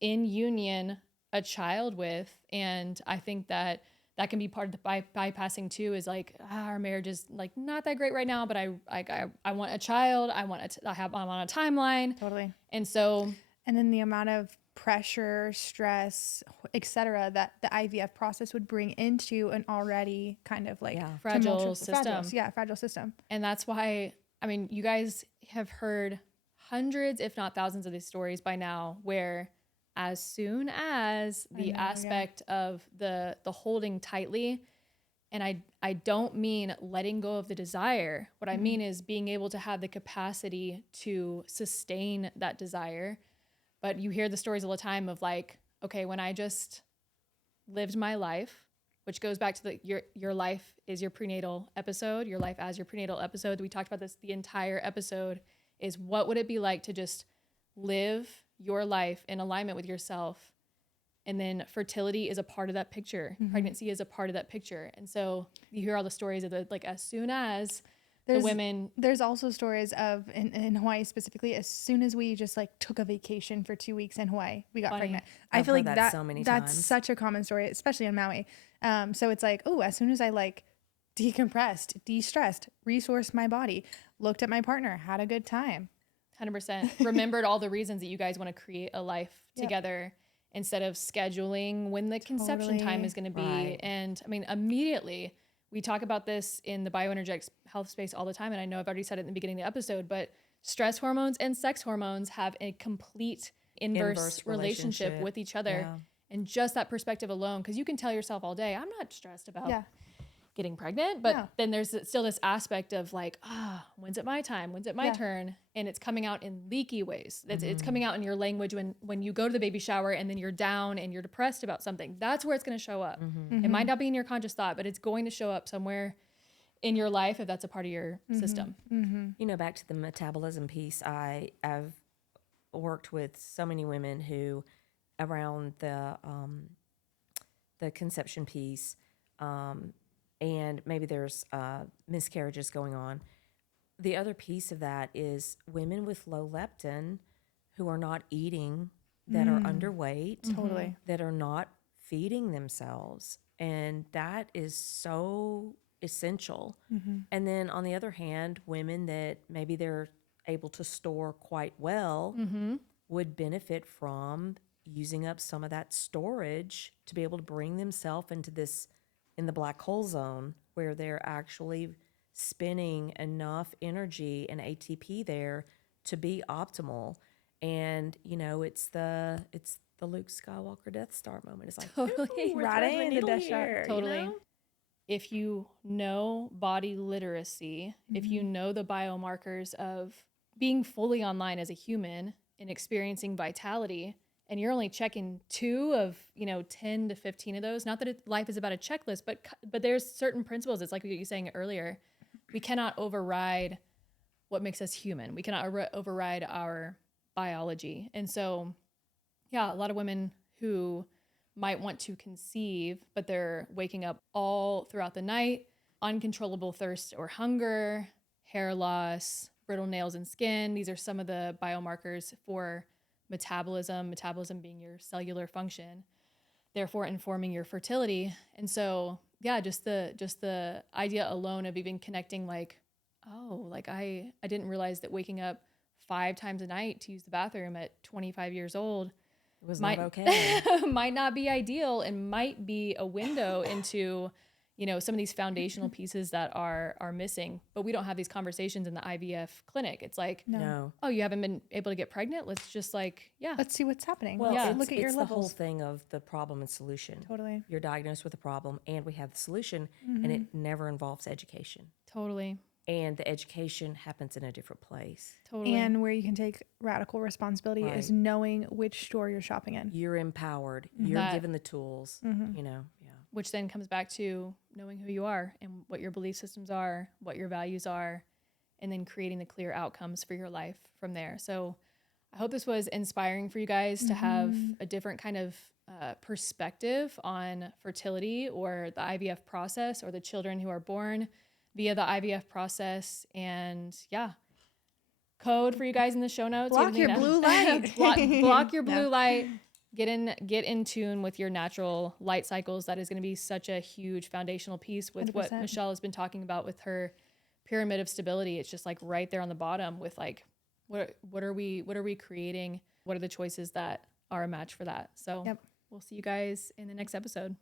in union a child with. And I think that can be part of the bypassing too, is like, our marriage is like not that great right now, but I want a child. I'm on a timeline. Totally. And so, and then the amount of pressure, stress, etc., that the IVF process would bring into an already kind of like fragile system. Fragile system. And that's why, I mean, you guys have heard hundreds, if not thousands of these stories by now, where as soon as the aspect of the holding tightly, and I don't mean letting go of the desire. What I mean is being able to have the capacity to sustain that desire. But you hear the stories all the time of like, okay, when I just lived my life, which goes back to your life is your prenatal episode, your life as your prenatal episode. We talked about this the entire episode, is what would it be like to just live your life in alignment with yourself? And then fertility is a part of that picture. Pregnancy is a part of that picture. And so you hear all the stories of like, as soon as the women. There's also stories of in Hawaii specifically, as soon as we just like took a vacation for 2 weeks in Hawaii, we got pregnant. I feel like that so many that's times. such a common story, especially in Maui. So it's like, oh, as soon as I like decompressed, de-stressed, resourced my body, looked at my partner, had a good time. 100%. Remembered all the reasons that you guys want to create a life together instead of scheduling when the conception time is going to be. Right. And I mean, immediately, we talk about this in the bioenergetics health space all the time. And I know I've already said it in the beginning of the episode, but stress hormones and sex hormones have a complete inverse relationship with each other. Yeah. And just that perspective alone, because you can tell yourself all day, I'm not stressed about getting pregnant, but then there's still this aspect of like, when's it my time? When's it my turn? And it's coming out in leaky ways. It's coming out in your language when you go to the baby shower and then you're down and you're depressed about something. That's where it's going to show up. It might not be in your conscious thought, but it's going to show up somewhere in your life if that's a part of your system. You know, back to the metabolism piece, I've worked with so many women who around the conception piece, and maybe there's miscarriages going on. The other piece of that is women with low leptin who are not eating, that are underweight, Totally. that are not feeding themselves. And that is so essential. And then on the other hand, women that maybe they're able to store quite well would benefit from using up some of that storage to be able to bring themselves into this, in the black hole zone, where they're actually spending enough energy and ATP there to be optimal. And you know, it's the Luke Skywalker Death Star moment. It's like, Totally. we're Right threading the in the needle Death Star. here, you Totally. know? If you know body literacy, if you know the biomarkers of being fully online as a human and experiencing vitality, and you're only checking 2 of, 10 to 15 of those, not that life is about a checklist, but there's certain principles. It's like what you were saying earlier. We cannot override what makes us human. We cannot override our biology. And so, yeah, a lot of women who might want to conceive, but they're waking up all throughout the night, uncontrollable thirst or hunger, hair loss, brittle nails and skin. These are some of the biomarkers for metabolism being your cellular function, therefore informing your fertility. And so, yeah, just the idea alone of even connecting like, oh, like I didn't realize that waking up 5 times a night to use the bathroom at 25 years old was not okay. might not be ideal and might be a window into, you know, some of these foundational pieces that are missing. But we don't have these conversations in the IVF clinic. It's like, No. oh, you haven't been able to get pregnant? Let's just like, yeah. Let's see what's happening. Well, Let's it's, look at your it's the whole levels. thing of the problem and solution. Totally. You're diagnosed with a problem, and we have the solution, and it never involves education. Totally. And the education happens in a different place. Totally. And where you can take radical responsibility is Right. knowing which store you're shopping in. You're empowered. You're That- given the tools. You know, yeah. Which then comes back to knowing who you are and what your belief systems are, what your values are, and then creating the clear outcomes for your life from there. So I hope this was inspiring for you guys to have a different kind of perspective on fertility or the IVF process or the children who are born via the IVF process. And yeah, code for you guys in the show notes. Block your blue light. block your blue No. light. Get in tune with your natural light cycles. That is going to be such a huge foundational piece with what 100%. Michelle has been talking about with her pyramid of stability. It's just like right there on the bottom with like, what are we creating? What are the choices that are a match for that? So Yep. we'll see you guys in the next episode.